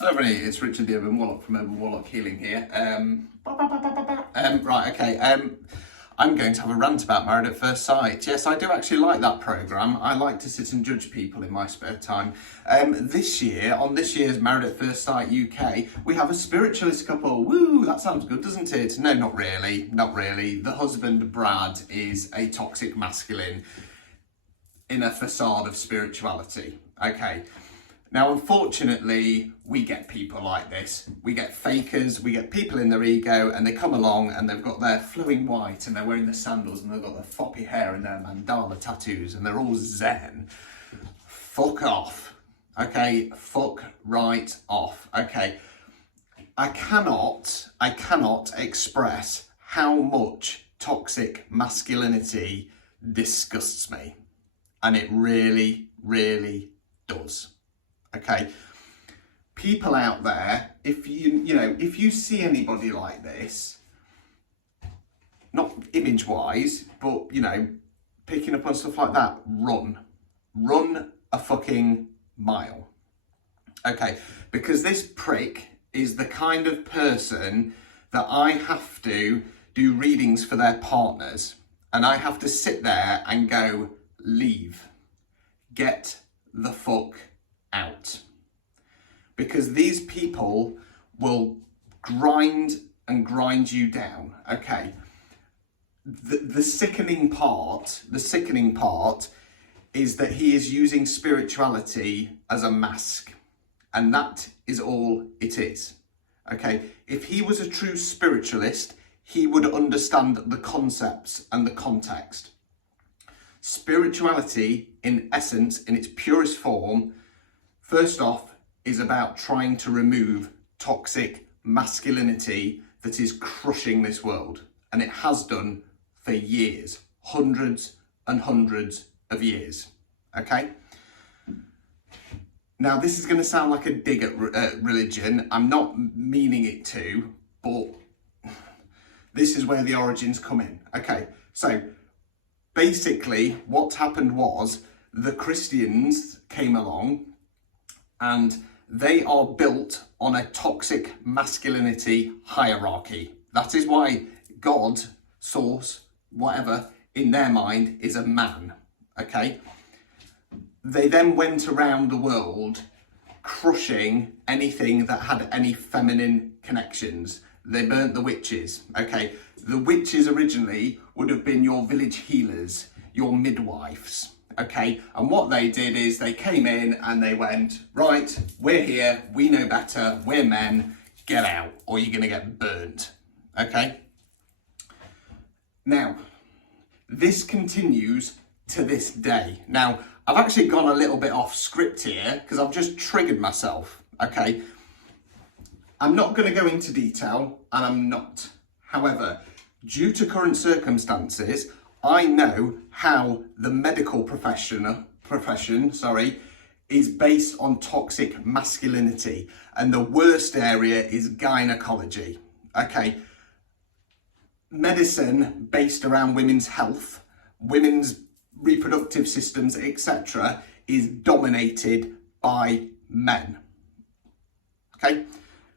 Hello everybody, it's Richard the Urban Warlock from Warlock Healing here. Right, okay, I'm going to have a rant about Married at First Sight. Yes, I do actually like that programme. I like to sit and judge people in my spare time. This year, on this year's Married at First Sight UK, we have a spiritualist couple. Woo, that sounds good, doesn't it? No, not really, not really. The husband, Brad, is a toxic masculine in a facade of spirituality. Okay. Now, unfortunately, we get people like this. We get fakers, we get people in their ego, and they come along and they've got their flowing white and they're wearing their sandals and they've got their floppy hair and their mandala tattoos and they're all zen. Fuck off. Okay, fuck right off. Okay, I cannot express how much toxic masculinity disgusts me. And it really, really does. Okay, people out there, if you see anybody like this, not image wise, but picking up on stuff like that, run a fucking mile. Okay, because this prick is the kind of person that I have to do readings for their partners, and I have to sit there and go, leave, get the fuck out, because these people will grind you down. Okay, the sickening part is that he is using spirituality as a mask, and that is all it is. Okay, if he was a true spiritualist, he would understand the concepts and the context. Spirituality, in essence, in its purest form, first off, is about trying to remove toxic masculinity that is crushing this world. And it has done for years, hundreds and hundreds of years. Okay? Now, this is going to sound like a dig at religion. I'm not meaning it to, but this is where the origins come in. Okay, so basically what happened was the Christians came along, and they are built on a toxic masculinity hierarchy. That is why God, source, whatever, in their mind is a man, okay? They then went around the world crushing anything that had any feminine connections. They burnt the witches, okay? The witches originally would have been your village healers, your midwives. Okay, and what they did is they came in and they went, right, we're here, we know better, we're men, get out or you're going to get burnt. Okay, now this continues to this day. Now I've actually gone a little bit off script here because I've just triggered myself. Okay, I'm not going to go into detail, and I'm not. However, due to current circumstances, I know how the medical profession is based on toxic masculinity, and the worst area is gynecology. Okay, medicine based around women's health, women's reproductive systems, etc., is dominated by men. Okay,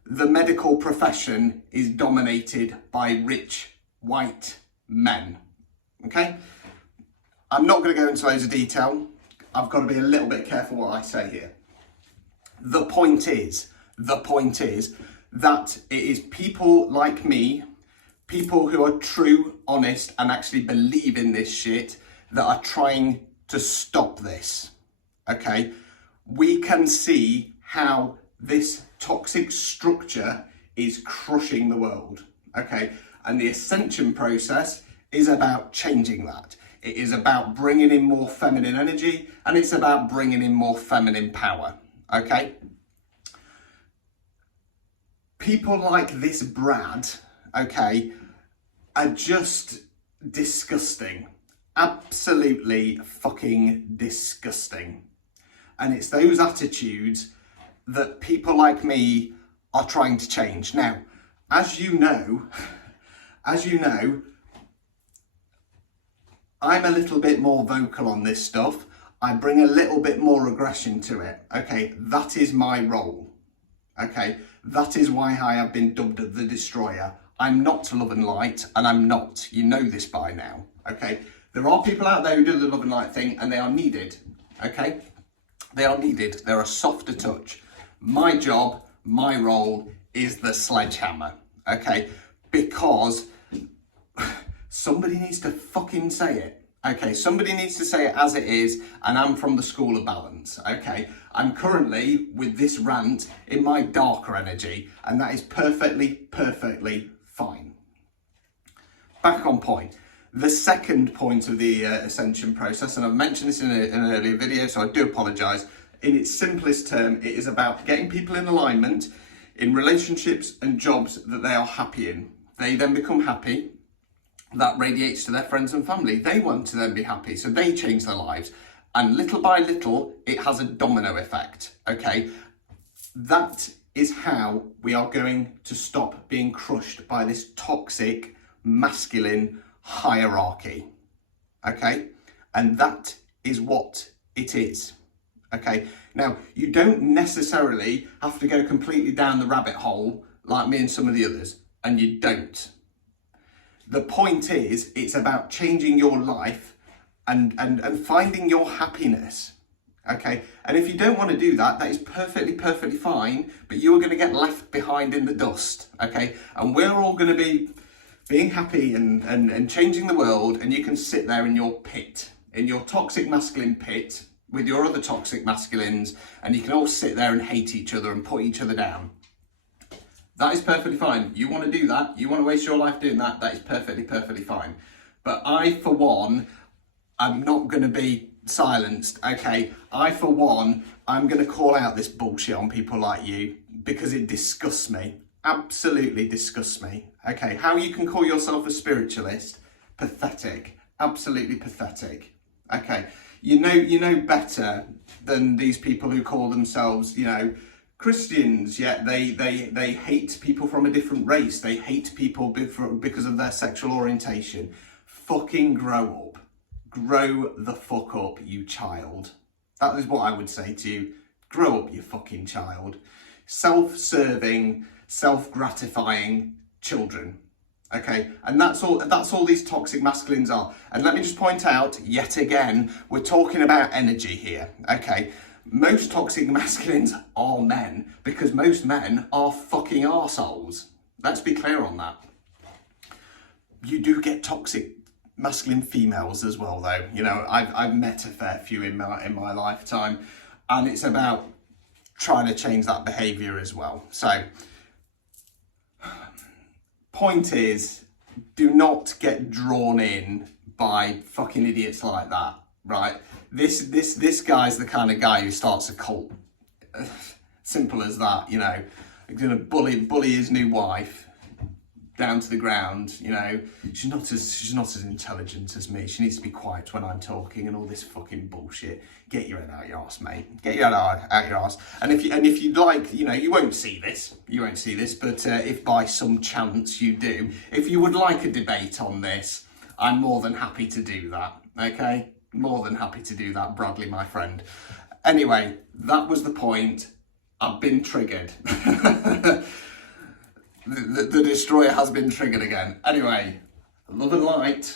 the medical profession is dominated by rich white men. Okay, I'm not going to go into loads of detail. I've got to be a little bit careful what I say here. The point is that it is people like me, people who are true, honest, and actually believe in this shit, that are trying to stop this. Okay, we can see how this toxic structure is crushing the world. Okay, and the ascension process is about changing that. It is about bringing in more feminine energy, and it's about bringing in more feminine power, okay? People like this Brad, okay, are just disgusting. Absolutely fucking disgusting. And it's those attitudes that people like me are trying to change. Now, as you know, I'm a little bit more vocal on this stuff. I bring a little bit more aggression to it. Okay, that is my role. Okay, that is why I have been dubbed the Destroyer. I'm not love and light, and I'm not. You know this by now. Okay, there are people out there who do the love and light thing, and they are needed. Okay, they are needed. They're a softer touch. My job, my role is the sledgehammer. Okay, because somebody needs to fucking say it. Okay, somebody needs to say it as it is, and I'm from the school of balance. Okay, I'm currently, with this rant, in my darker energy, and that is perfectly fine. Back on point. The second point of the ascension process, and I've mentioned this in an earlier video, so I do apologise. In its simplest term, it is about getting people in alignment in relationships and jobs that they are happy in. They then become happy. That radiates to their friends and family. They want to then be happy, so they change their lives. And little by little, it has a domino effect, okay? That is how we are going to stop being crushed by this toxic, masculine hierarchy, okay? And that is what it is, okay? Now, you don't necessarily have to go completely down the rabbit hole like me and some of the others, and you don't. The point is, it's about changing your life and finding your happiness, okay? And if you don't want to do that, that is perfectly fine, but you are going to get left behind in the dust, okay? And we're all going to be being happy and changing the world, and you can sit there in your pit, in your toxic masculine pit with your other toxic masculines, and you can all sit there and hate each other and put each other down. That is perfectly fine. You want to do that, you want to waste your life doing that, that is perfectly fine. But I, for one, am not going to be silenced, okay? I, for one, I'm going to call out this bullshit on people like you because it disgusts me. Absolutely disgusts me. Okay, how you can call yourself a spiritualist? Pathetic. Absolutely pathetic. Okay, you know better than these people who call themselves, you know, Christians, yet they hate people from a different race. They hate people because of their sexual orientation. Fucking grow up. Grow the fuck up, you child. That is what I would say to you. Grow up, you fucking child. Self-serving, self-gratifying children. Okay, and that's all these toxic masculines are. And let me just point out, yet again, we're talking about energy here. Okay. Most toxic masculines are men because most men are fucking arseholes. Let's be clear on that. You do get toxic masculine females as well, though. You know, I've met a fair few in my lifetime, and it's about trying to change that behaviour as well. So, point is, do not get drawn in by fucking idiots like that. Right, this guy's the kind of guy who starts a cult. Simple as that, you know. He's gonna bully his new wife down to the ground. You know, she's not as intelligent as me. She needs to be quiet when I'm talking, and all this fucking bullshit. Get your head out your arse, mate. Get your head out your arse. And if you'd like, you know, you won't see this, but if by some chance you do, if you would like a debate on this, I'm more than happy to do that. Okay. More than happy to do that, Bradley, my friend. Anyway, that was the point. I've been triggered. the Destroyer has been triggered again. Anyway, love and light.